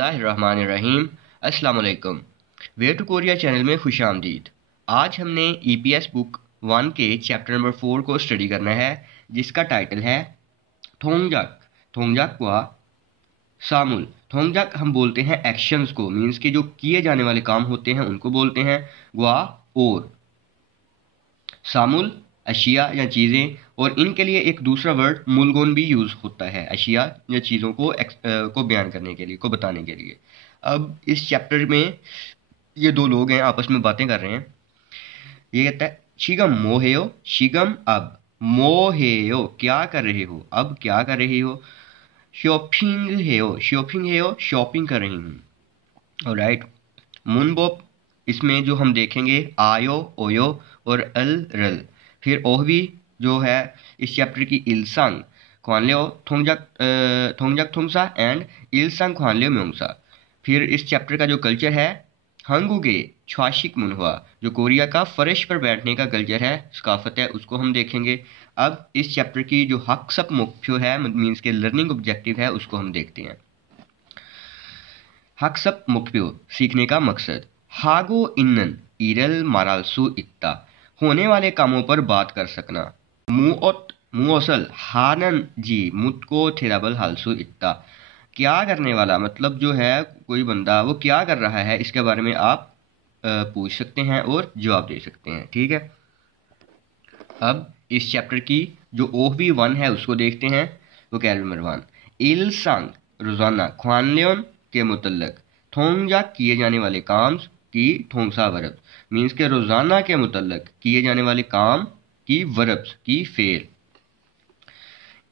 बिस्मिल्लाहिर्रहमानिर्रहीम। अस्सलाम वालेकुम। वे टू कोरिया चैनल में खुश आमदीद। आज हमने ईपीएस बुक 1 के चैप्टर नंबर 4 को स्टडी करना है, जिसका टाइटल है थोंगजाक। थोंगजाक वा सामुल। थोंगजाक हम बोलते हैं एक्शंस को, मीन्स के जो किए जाने वाले काम होते हैं उनको बोलते हैं। ग्वा और सामुल अशिया या चीज़ें, और इनके लिए एक दूसरा वर्ड मुलगोन भी यूज़ होता है अशिया या चीज़ों को बयान करने के लिए, को बताने के लिए। अब इस चैप्टर में ये दो लोग हैं, आपस में बातें कर रहे हैं। ये कहता है शिगम मोहेयो, शिगम अब मोहेयो क्या कर रहे हो, अब क्या कर रहे हो। शॉपिंग हेयो, शॉपिंग हेयो शॉपिंग कर रही हूँ। राइट। मुनबोप, इसमें जो हम देखेंगे आयो ओयो और अल रल। फिर ओहवी जो है इस चैप्टर की इलसंग ख्वानलियो थोंगजाक थोंगजाक थोंगसा एंड इलसंग ख्वानलियो म्योंगसा। फिर इस चैप्टर का जो कल्चर है हंगुगे छ्वाशिक मुनहुआ, जो कोरिया का फर्श पर बैठने का कल्चर है, सकाफत है, उसको हम देखेंगे। अब इस चैप्टर की जो हक्सप मुख्य है, मीन्स के लर्निंग ऑब्जेक्टिव है, उसको हम देखते हैं। हक्सप मुख्य सीखने का मकसद। हागो इन्नन इरल मारालसु इत्ता, होने वाले कामों पर बात कर सकना। मुओत मुओसल हानन जी मुतको थेराबल हालसु इत्ता, क्या करने वाला मतलब जो है कोई बंदा वो क्या कर रहा है, इसके बारे में आप पूछ सकते हैं और जवाब दे सकते हैं। ठीक है। अब इस चैप्टर की जो ओहवी 1 है उसको देखते हैं। वोकैबुलरी नंबर 1 इल संग रोजाना, ख्वानलियन के मुतल्लक, थोंगजा किए जाने वाले काम की थोंगसा वर्ब, मीन्स के रोजाना के मुतल्लक किए जाने वाले काम की वर्ब्स की फेल।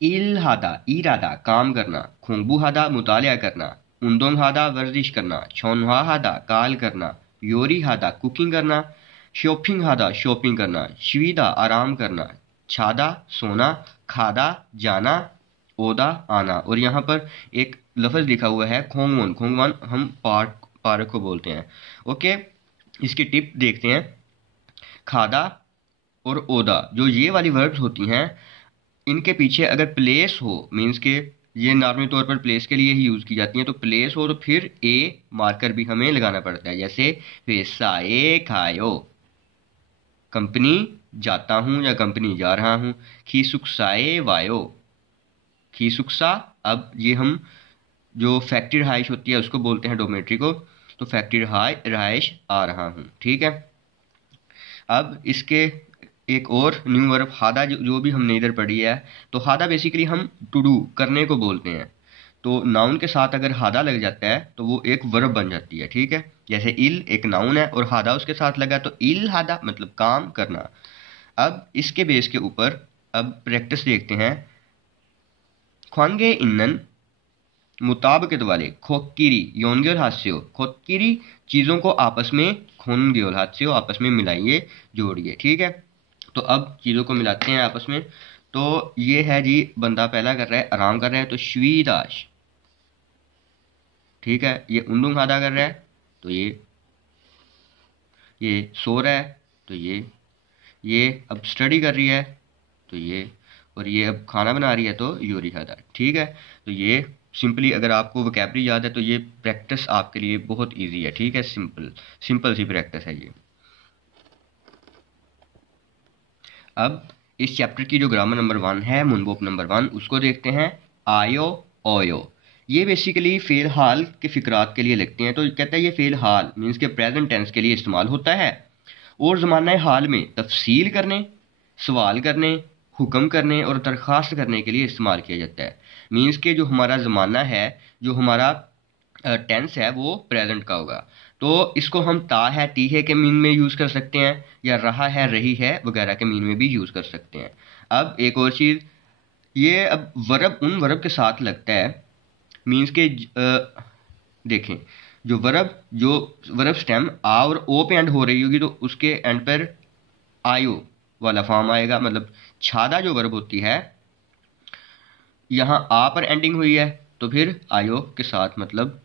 इल हादा इरादा काम करना, खुंगबू हादा मुतालिया करना, उंदोंग हादा वर्जिश करना, छोनहा हादा काल करना, योरी हादा कुकिंग करना, शॉपिंग हादा शॉपिंग करना, श्वीदा आराम करना, छादा सोना, खादा जाना, ओदा आना। और यहाँ पर एक लफ्ज़ लिखा हुआ है खोंगवन। खोंगवन हम पार्क को बोलते हैं। ओके, इसकी टिप देखते हैं। खादा और ओदा जो ये वाली वर्ब्स होती हैं, इनके पीछे अगर प्लेस हो, मीन्स के ये नॉर्मल तौर पर प्लेस के लिए ही यूज़ की जाती हैं, तो प्लेस हो तो फिर ए मार्कर भी हमें लगाना पड़ता है। जैसे वेसाए खायो, कंपनी जाता हूँ या कंपनी जा रहा हूँ। खीसुकसाए वायो, खीसुकसा, अब ये हम जो फैक्ट्री रहाइश होती है उसको बोलते हैं डोमेट्री को, तो फैक्ट्री रहाइश आ रहा हूँ। ठीक है। अब इसके एक और न्यू वर्ब हादा जो भी हमने इधर पढ़ी है, तो हादा बेसिकली हम टू डू करने को बोलते हैं। तो नाउन के साथ अगर हादा लग जाता है तो वो एक वर्ब बन जाती है। ठीक है। जैसे इल एक नाउन है और हादा उसके साथ लगा तो इल हादा मतलब काम करना। अब इसके बेस के ऊपर अब प्रैक्टिस देखते हैं। ख्वांगे इन्नन मुताबिकत वाले, खोक्किरी योनग्योल हास्यो, खोक्किरी चीज़ों को आपस में, खोनग्योल हास्यो आपस में मिलाइए जोड़िए। ठीक है। तो अब चीज़ों को मिलाते हैं आपस में। तो ये है जी, बंदा पहला कर रहा है आराम कर रहा है, तो श्वीदाश। ठीक है। ये उंदुंग हादा कर रहा है, तो ये सो रहा है, तो ये अब स्टडी कर रही है, तो ये, और ये अब खाना बना रही है, तो यूरी हादा। ठीक है। तो ये सिंपली अगर आपको वोकैबुलरी याद है तो ये प्रैक्टिस आपके लिए बहुत इजी है। ठीक है। सिंपल सी प्रैक्टिस है ये। अब इस चैप्टर की जो ग्रामर नंबर 1 है, मुनबोप नंबर 1, उसको देखते हैं। आयो ओयो, ये बेसिकली फेल हाल के फिक्रात के लिए लगते हैं। तो कहता है ये फेल हाल मीन्स के प्रेजेंट टेंस के लिए इस्तेमाल होता है, और ज़माना हाल में तफसील करने, सवाल करने, हुक्म करने और दरख्वास्त करने के लिए इस्तेमाल किया जाता है। मीन्स के जो हमारा ज़माना है, जो हमारा टेंस है, वो प्रेजेंट का होगा। तो इसको हम ता है टी है के मीन में यूज़ कर सकते हैं, या रहा है रही है वगैरह के मीन में भी यूज़ कर सकते हैं। अब एक और चीज़, ये अब वर्ब उन वर्ब के साथ लगता है, मीन्स के देखें, जो वर्ब स्टेम आ और ओ पे एंड हो रही होगी तो उसके एंड पर आयो वाला फॉर्म आएगा। मतलब छादा जो वर्ब होती है, यहाँ आ पर एंडिंग हुई है, तो फिर आयो के साथ मतलब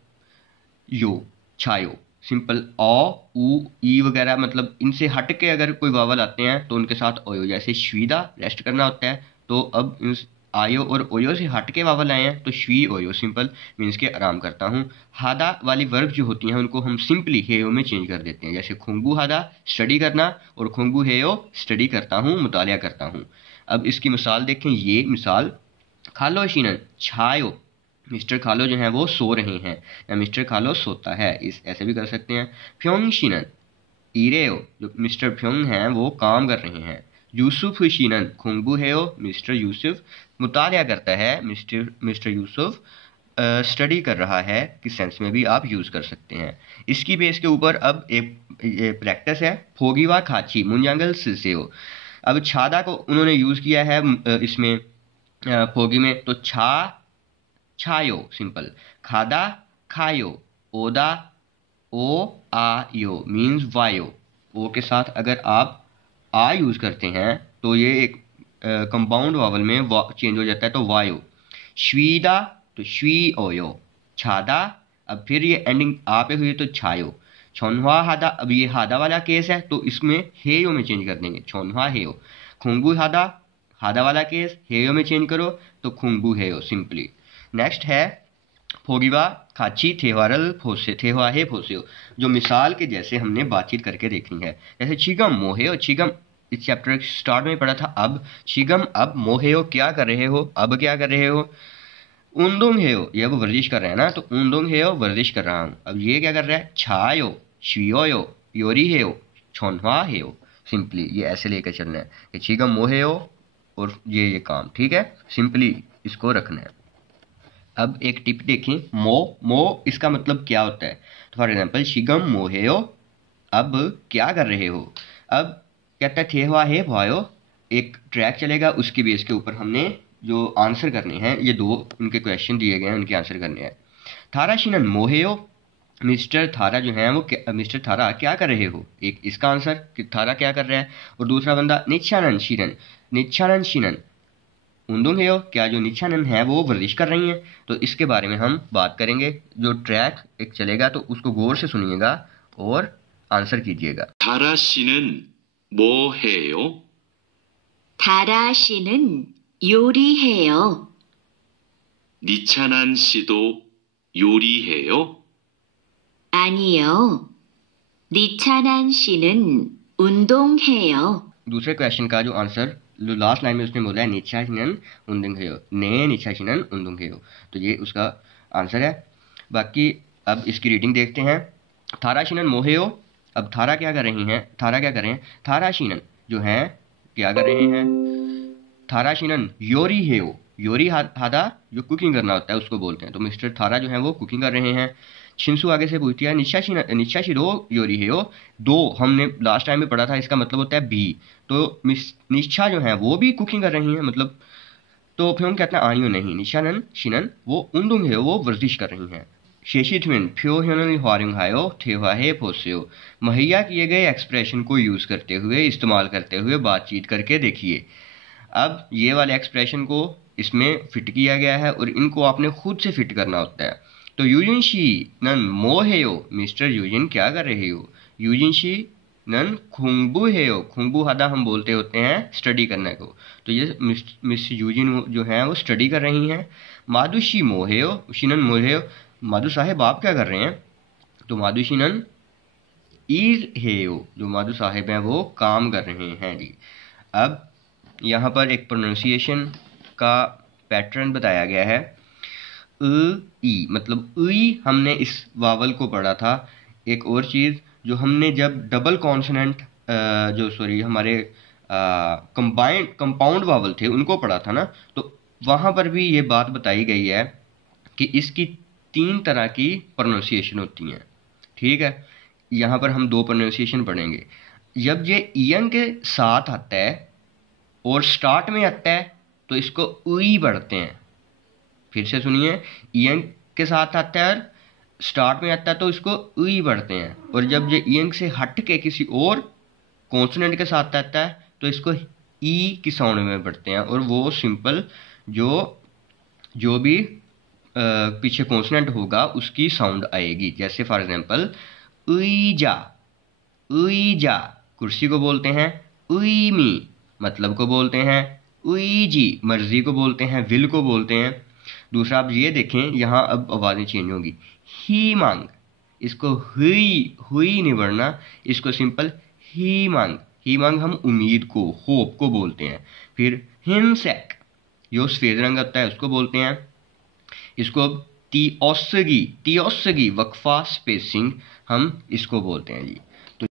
यो, छायो। सिंपल ओ ऊ ई वगैरह, मतलब इनसे हट के अगर कोई वावल आते हैं तो उनके साथ ओयो। जैसे श्वीदा रेस्ट करना होता है, तो अब आयो और ओयो से हट के वावल आए हैं तो श्वी ओयो सिंपल मीन्स के आराम करता हूँ। हादा वाली वर्ब जो होती हैं उनको हम सिंपली हेयो में चेंज कर देते हैं, जैसे खुंगबू हादा स्टडी करना और खुंगबू हेयो स्टडी करता हूँ, मुतालिया करता हूँ। अब इसकी मिसाल देखें, ये मिसाल खालो शीनन छायो, मिस्टर खालो जो है वो सो रहे हैं या मिस्टर खालो सोता है, इस ऐसे भी कर सकते हैं। फ्योंग शीनन इरेओ, जो मिस्टर फ्योंग हैं वो काम कर रहे हैं। यूसुफ शीनन खुंगबू हेओ, मिस्टर यूसुफ मुतालिया करता है, मिस्टर यूसुफ स्टडी कर रहा है, किस सेंस में भी आप यूज़ कर सकते हैं। इसकी बेस के ऊपर अब एक प्रैक्टिस है, फोगीवा खाची मुंजांगल सिसेओ। अब छादा को उन्होंने यूज़ किया है इसमें फोगी में, तो छा छायो सिंपल, खादा खायो, ओदा ओ आ यो मीन्स वायो। ओ के साथ अगर आप आ यूज़ करते हैं तो ये एक कंपाउंड वावल में चेंज हो जाता है, तो वायो। श्वीदा तो श्वी ओयो, छादा अब फिर ये एंडिंग आ पे हुई तो छायो। छोनवा हादा, अब ये हादा वाला केस है तो इसमें हेयो में चेंज कर देंगे, छोनवा हेयो। खुंगबू हादा, हादा वाला केस हेयो में चेंज करो तो खुंगबू हेयो सिंपली। नेक्स्ट है फोगिवा खाची थेवारल फोसे थेवाहे फोसेओ, जो मिसाल के जैसे हमने बातचीत करके देखनी है। जैसे छिगम मोहेओ, छिगम इस चैप्टर स्टार्ट में पढ़ा था, अब छिगम अब मोहेओ क्या कर रहे हो, अब क्या कर रहे हो। उन्दुंग हेओ, ये वो वर्जिश कर रहे हैं ना, तो उन्दुंग हेओ वर्जिश कर रहा हूँ। अब ये क्या कर रहा है, छायो श्वियोयो योरी हेओ छोनवा हेओ, सिंपली ये ऐसे लेकर चलना है कि छिगम मोहेओ और ये काम, ठीक है, सिंपली इसको रखना है। अब एक टिप देखें, मो इसका मतलब क्या होता है, तो फॉर एग्जाम्पल शिगम मोहेयो, अब क्या कर रहे हो। अब कहता है थे हुआ है भायो, एक ट्रैक चलेगा उसके बेस के ऊपर हमने जो आंसर करने हैं, ये दो उनके क्वेश्चन दिए गए हैं उनके आंसर करने हैं। थारा शिनन मोहेयो, मिस्टर थारा जो है वो मिस्टर थारा क्या कर रहे हो, एक इसका आंसर कि थारा क्या कर रहा है, और दूसरा बंदा निच्छानन शिनन उन्दुंग हेयो, क्या जो निच्छानन है वो वर्जिश कर रही हैं। तो इसके बारे में हम बात करेंगे, जो ट्रैक एक चलेगा तो उसको गौर से सुनिएगा और आंसर कीजिएगा। 다라 씨는 뭐 해요? 다라 씨는 요리해요. 니찬한 씨도 요리해요? 아니요. 니찬한 씨는 운동해요. दूसरे क्वेश्चन का जो आंसर लास्ट लाइन में उसने बोला है निच्छा शिनन उन्दुंग हेयो, ने निच्छा शिनन उन्दुंग हेयो, तो ये उसका आंसर है। बाकी अब इसकी रीडिंग देखते हैं। थारा शिनन मोहेयो, अब थारा क्या कर रही हैं, थारा क्या कर रहे हैं, थारा शिनन जो हैं क्या कर रहे हैं, थारा शिनन योरी हेयो, योरी हादा जो कुकिंग करना होता है उसको बोलते हैं, तो मिस्टर थारा जो है वो कुकिंग कर रहे हैं। शिंसु आगे से पूछती है निच्छा शिरो योरी हेयो, दो हमने लास्ट टाइम में पढ़ा था, इसका मतलब होता है बी, तो निच्छा जो है वो भी कुकिंग कर रही हैं मतलब, तो फिर हम कहते हैं आनियो नहीं, निशानन शिनन वो उन्दुंग है वो वर्जिश कर रही हैं। शेशिथमिन फ्यो ह्योनन ह्वारिंग हायो ठेवा है पोस्यो, मुहैया किए गए एक्सप्रेशन को यूज़ करते हुए इस्तेमाल करते हुए बातचीत करके देखिए। अब ये वाले एक्सप्रेशन को इसमें फिट किया गया है और इनको आपने खुद से फिट करना होता है। तो यूजिन शी नन मोहेयो, मिस्टर यूजिन क्या कर रहे हो, यूजिन शी नन खुंगबू हेयो, खुंगबू हादा हम बोलते होते हैं स्टडी करने को, तो ये मिस यूजिन जो है वो स्टडी कर रही हैं। मादुशी मोहेयो शिनन मोहेयो, माधु साहेब आप क्या कर रहे हैं, तो माधु शिनन ईज हेयो, जो माधु साहेब हैं वो काम कर रहे हैं जी। अब यहाँ पर एक प्रोनाउंसिएशन का पैटर्न बताया गया है, ई मतलब ई हमने इस वावल को पढ़ा था। एक और चीज़ जो हमने जब डबल कॉन्सोनेंट हमारे कंपाउंड वावल थे उनको पढ़ा था ना, तो वहाँ पर भी ये बात बताई गई है कि इसकी 3 तरह की प्रोनाउंसिएशन होती हैं, ठीक है। यहाँ पर हम 2 प्रोनाउंसिएशन पढ़ेंगे। जब ये ईएन के साथ आता है और स्टार्ट में आता है तो इसको उई पढ़ते हैं, फिर से सुनिए, ईएन के साथ आता है और स्टार्ट में आता है तो इसको उई पढ़ते हैं, और जब ये ईएन से हट के किसी और कॉन्सोनेंट के साथ आता है तो इसको ई की साउंड में पढ़ते हैं, और वो सिंपल जो भी पीछे कॉन्सोनेंट होगा उसकी साउंड आएगी। जैसे फॉर एग्जांपल उईजा, उईजा कुर्सी को बोलते हैं, उईमी मतलब को बोलते हैं उई जी मर्जी को बोलते हैं, विल को बोलते हैं। दूसरा आप ये देखें, यहाँ अब आवाज़ें चेंज होंगी। ही मांग, इसको हुई हुई नहीं बढ़ना, इसको सिंपल ही मांग। ही मांग हम उम्मीद को, होप को बोलते हैं। फिर हिमसेक, जो सफ़ेद रंग होता है उसको बोलते हैं। इसको अब तिओसगी, तिओसगी वक्फा स्पेसिंग हम इसको बोलते हैं जी।